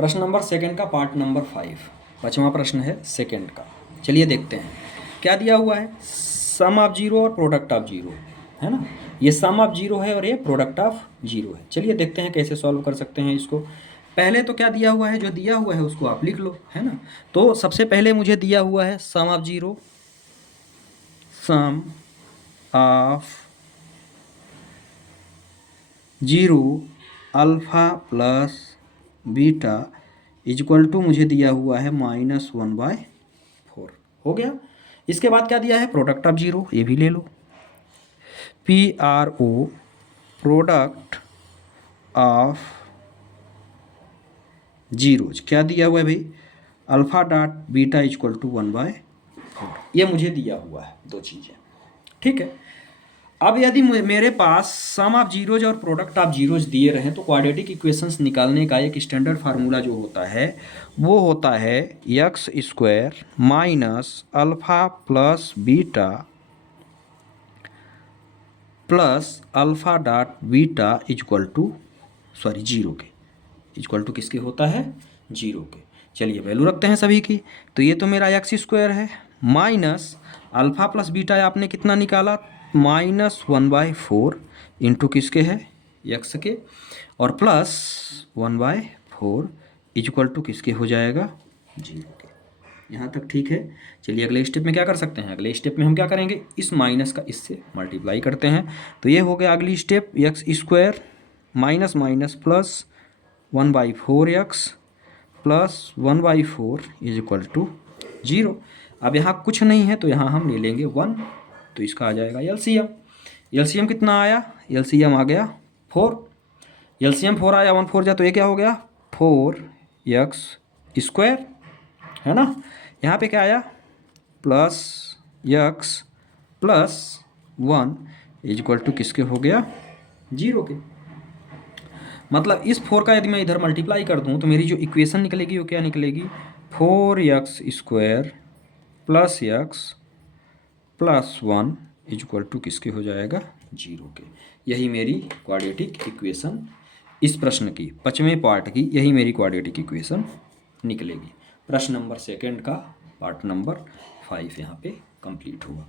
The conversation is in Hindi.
प्रश्न नंबर सेकंड का पार्ट नंबर 5, 5वां प्रश्न है सेकंड का। चलिए देखते हैं क्या दिया हुआ है। सम ऑफ जीरो और प्रोडक्ट ऑफ जीरो है ना। ये सम ऑफ जीरो है और ये प्रोडक्ट ऑफ जीरो है। चलिए देखते हैं कैसे सॉल्व कर सकते हैं इसको। पहले तो क्या दिया हुआ है, जो दिया हुआ है उसको आप लिख लो, है ना। तो सबसे पहले मुझे दिया हुआ है sum of zero, sum of zero alpha plus beta equal to मुझे दिया हुआ है -1/4। हो गया। इसके बाद क्या दिया है, प्रोडक्ट ऑफ जीरो, ये भी ले लो। PRO प्रोडक्ट ऑफ जीरोज क्या दिया हुआ है भाई, alpha dot beta equal to 1/4। ये मुझे दिया हुआ है दो चीज़ें, ठीक है। अब यदि मेरे पास सम ऑफ जीरोज और प्रोडक्ट ऑफ जीरोज दिए रहे तो क्वाड्रेटिक इक्वेशंस निकालने का एक स्टैंडर्ड फार्मूला जो होता है वो होता है x² minus alpha plus beta plus alpha dot beta equal to zero के, इक्वल टू किसके होता है, जीरो के। चलिए वैल्यू रखते हैं सभी की। तो ये तो मेरा x² है माइनस अल्फ़ा प्लस बीटा आपने कितना निकाला, -1/4 इंटू किसके है, x के, और प्लस 1/4 इक्वल टू किसके हो जाएगा, जीरो के। यहाँ तक ठीक है। चलिए अगले स्टेप में क्या कर सकते हैं, अगले स्टेप में हम क्या करेंगे, इस माइनस का इससे मल्टीप्लाई करते हैं। तो ये हो गया अगली step, x² minus minus plus 1/4x plus 1/4 is equal to zero. अब यहाँ कुछ नहीं है तो यहाँ हम ले लेंगे 1, तो इसका आ जाएगा एलसीएम। एलसीएम कितना आया, एलसीएम आ गया 4। एलसीएम 4 आया, 1 4 जा तो ये क्या हो गया 4x² है ना। यहाँ पे क्या आया plus x plus 1 is equal to किसके हो गया, जीरो के। मतलब इस 4 का यदि मैं इधर मल्टीप्लाई कर दूं तो मेरी जो इक्वेशन निकलेगी वो क्या निकलेगी, 4x² plus x plus 1 is equal to किसके हो जाएगा, जीरो के। यही मेरी क्वाड्रेटिक इक्वेशन इस प्रश्न की 5वें पार्ट की, यही मेरी क्वाड्रेटिक इक्वेशन निकलेगी। प्रश्न नंबर सेकंड का पार्ट नंबर 5 यहाँ पे कंप्लीट हुआ।